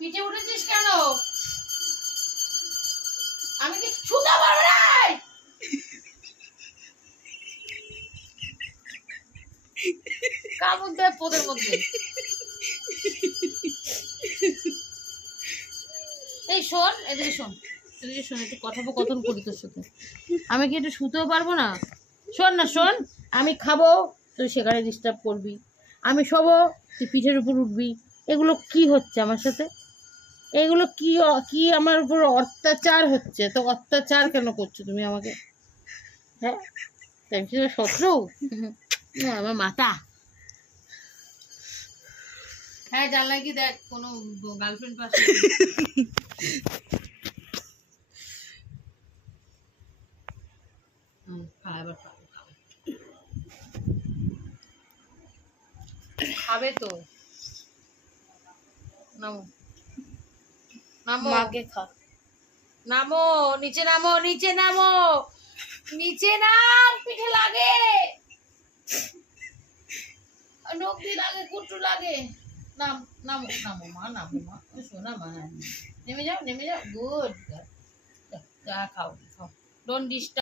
পিঠে উঠেছিস কেন? আমি কি ছুঁতে পারবো না? কামড় দেয় পোদের মধ্যে। এই শোন, এদিকে শোন, এদিকে শোন, একটু কথোপকথন করি তোর সাথে। আমি কি একটু শুতেও পারবো না? শোন না, শোন, আমি খাবো তুই সেখানে ডিস্টার্ব করবি, আমি শোবো তুই পিঠের উপর উঠবি। এগুলো কি হচ্ছে আমার সাথে? এগুলো কি কি আমার উপর অত্যাচার হচ্ছে? তো অত্যাচার কেন করছো তুমি আমাকে? হ্যাঁ, শত্রু না আমার মাথা। হ্যাঁ, জানলা কি দেখ কোনো গার্লফ্রেন্ড পাশে। খাবে তো। নামো নামো, মাকে খা। নামো নিচে, নামো নিচে, নামো নিচে, নাম। পিঠে লাগে, নখি লাগে, কুটু লাগে। নাম, নামো নামো মা, নামো মা, শোনা মা। নেমে যাও, নেমে যাও। গুড, যা খাও, খাও। Don't disturb.